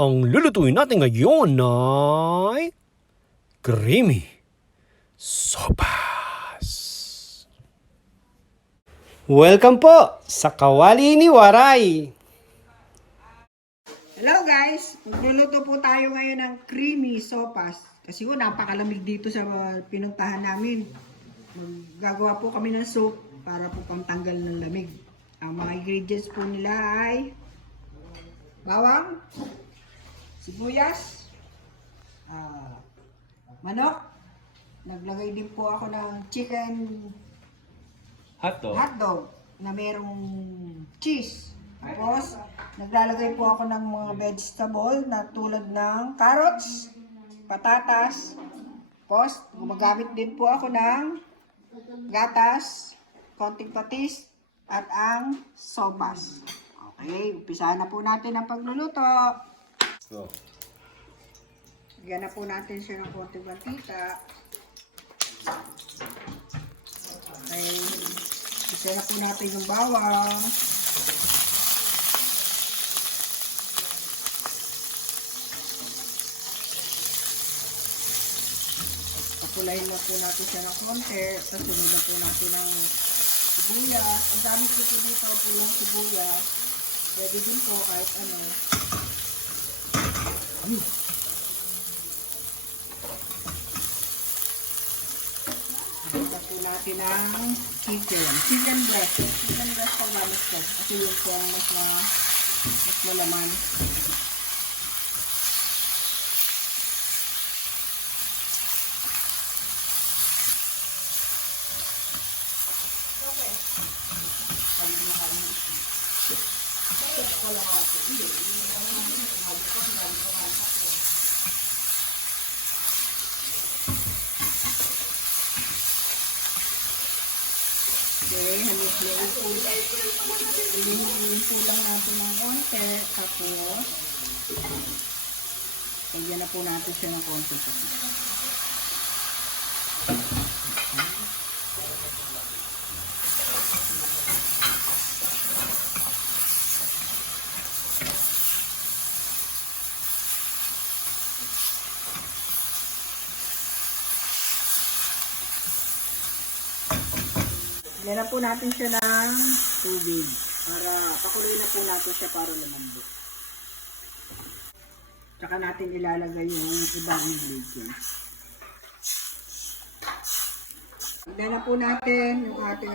Ang lulutuin natin ngayon ay creamy sopas. Welcome po sa Kawali ni Waray. Hello guys! Magluluto po tayo ngayon ng creamy sopas. Kasi napakalamig dito sa pinuntahan namin. Gagawa po kami ng soup para po pangtanggal ng lamig. Ang mga ingredients po nila ay bawang, sibuyas, manok. Naglagay din po ako ng chicken hotdog na merong cheese. Tapos, naglalagay po ako ng mga vegetable na tulad ng carrots, patatas. Tapos, gumagamit din po ako ng gatas, konting patis, at ang sopas. Okay, umpisahan na po natin ang pagluluto. So, Lagyan na po natin siya ng konting mantika. Okay, isa na po natin yung bawang. Papulayin na po natin siya ng konti. Kasunod na po natin ng sibuyas. Ang dami po dito pulang sibuyas. Pwede din po kahit ano. Lagyan na po natin ang chicken. Chicken breast. Chicken breast ang gamit ko. Kasi yun po ang mas malaman. Okay, haluin po lang natin ng konti. Tapos, lagyan na po natin siya ng konti. Lagyan na po natin siya ng tubig para pakuloy na po natin siya para lumambot. Tsaka natin ilalagay yung ibang ingredients. Lagyan na po natin yung ating,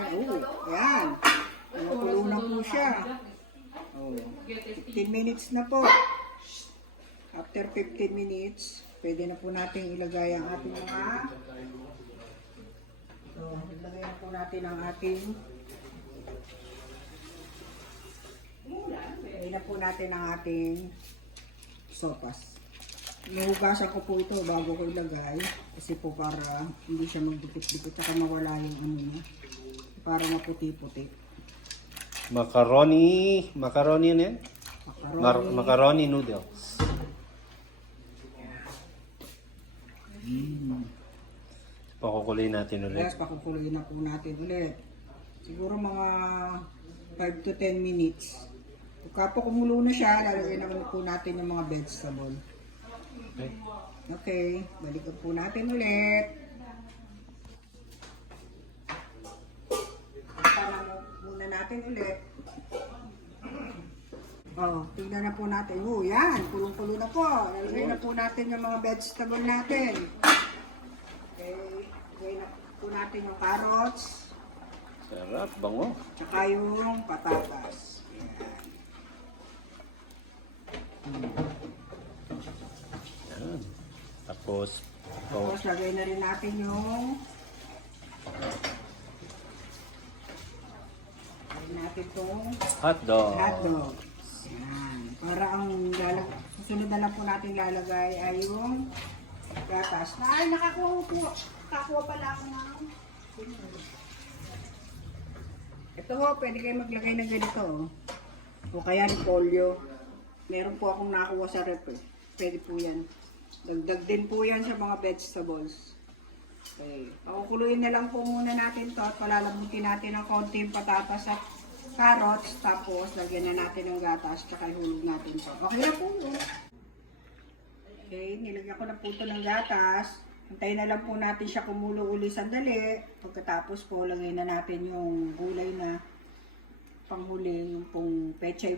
yan. Nakulo na po siya. 15 minutes na po. After 15 minutes, pwede na po natin ilagay ang ating mga ilagay po natin ang ating sopas. Inuhugasan ko po ito bago ko ilagay kasi po para hindi siya magdikit-dikit at mawala yung ano niya. Para maputi-puti. macaroni ano yan? Macaroni noodles. Pakukuloy natin ulit. Yes, pakukuloy na po natin ulit. Siguro mga 5 to 10 minutes. Pagka po kumulo na siya, lalagyan na po natin yung mga vegetable. Okay. Okay, balikan po natin ulit. Balikan muna natin ulit. Tignan na po natin. Yan, kulong-kulo na po. Lalagyan na po natin yung mga vegetable natin. Okay, lagyan na po natin yung carrots. Sarap, bango. Tsaka yung patatas. Yan. Tapos, Tapos lagay na rin natin yung itong hotdog. hotdog. Yan. Para ang susunod na lang po natin lalagay ay yung gatas. Nakakuha pala ako ng ito ho, pwede kayo maglagay ng ganito. O kaya ng polio. Meron po akong nakuha sa rep. Pwede po yan. Dagdag din po yan sa mga vegetables. Okay. Pakukuluin na lang po muna natin to at palalabutin natin ng konti yung patatas at carrots. Tapos lagyan na natin ng gatas tsaka ihulog natin to. Okay na po. nilagyan ko na po ito ng gatas. Antayin na lang po natin siya kumulo uli sandali. Pagkatapos po, lagay na natin yung gulay na panghuli, yung pong pechay,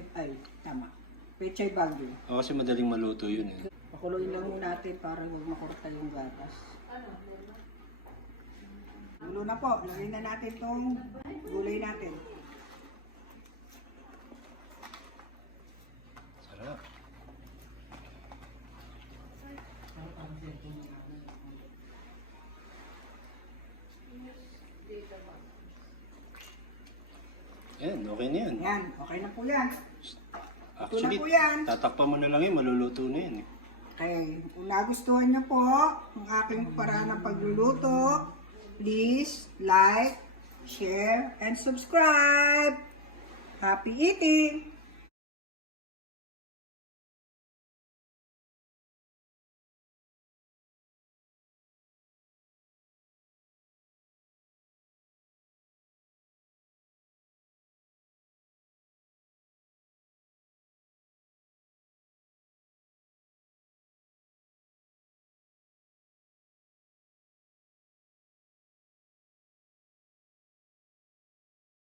pechay bagyo. Kasi madaling maluto yun eh. Pakuloyin lang po natin para huwag makurta yung gatas. Gulo na po, lagay na natin itong gulay natin. Sarap. Yan, okay na yan. Yan, okay na po yan. Actually, Ito na po yan. tatakpan mo na lang yun, maluluto na yan eh. Okay, kung nagustuhan niyo po ang aking paraan ng pagluluto, please like, share, and subscribe. Happy eating!